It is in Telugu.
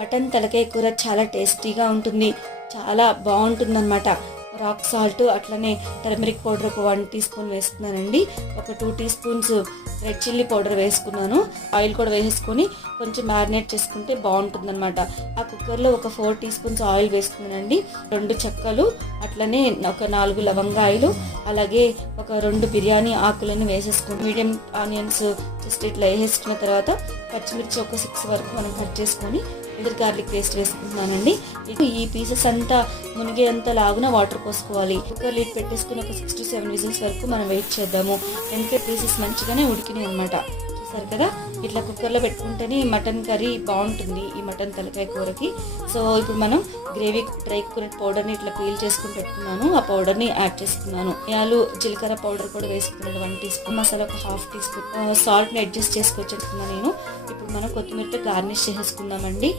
మటన్ తలకాయ కూర చాలా టేస్టీగా ఉంటుంది, చాలా బాగుంటుందన్నమాట. రాక్ సాల్ట్, అట్లనే టర్మరిక్ పౌడర్ ఒక 1 టీ స్పూన్ వేస్తున్నానండి. ఒక 2 teaspoons red chilli powder వేసుకున్నాను. ఆయిల్ కూడా వేసేసుకొని కొంచెం మ్యారినేట్ చేసుకుంటే బాగుంటుందన్నమాట. ఆ కుక్కర్లో ఒక 4 టీ స్పూన్స్ ఆయిల్ వేసుకున్నానండి. 2 చెక్కలు, అట్లనే ఒక 4 లవంగాయలు, అలాగే ఒక 2 బిర్యానీ ఆకులను వేసేసుకుని మీడియం ఆనియన్స్ జస్ట్ ఇట్లా వేసేసుకున్న తర్వాత పచ్చిమిర్చి ఒక 6 వరకు మనం కట్ చేసుకొని గార్లిక్ పేస్ట్ వేసుకుంటున్నానండి. ఈ పీసెస్ అంతా మునిగేంత లాగున వాటర్ పోసుకోవాలి. కుక్కర్ లిడ్ పెట్టేసుకుని ఒక 6 to 7 విజిల్స్ వరకు మనం వెయిట్ చేద్దాము. ఎందుకంటే పీసెస్ మంచిగానే ఉడికినాయి అనమాట. చూసారు కదా, ఇట్లా కుక్కర్లో పెట్టుకుంటేనే మటన్ కర్రీ బాగుంటుంది ఈ మటన్ తలకాయ కూరకి. సో ఇప్పుడు మనం గ్రేవీ డ్రై కోకోనట్ పౌడర్ని ఇట్లా పీల్ చేసుకుని పెట్టుకున్నాను. ఆ పౌడర్ని యాడ్ చేసుకున్నాను. ధనియాలు, జీలకర్ర పౌడర్ కూడా వేసుకున్నాను 1 టీ స్పూన్. మసాలా ఒక 1/2 టీ స్పూన్. సాల్ట్ని అడ్జస్ట్ చేసుకొచ్చేసుకున్నాను నేను. ఇప్పుడు మనం కొత్తిమీరతో గార్నిష్ చేసేసుకుందామండి.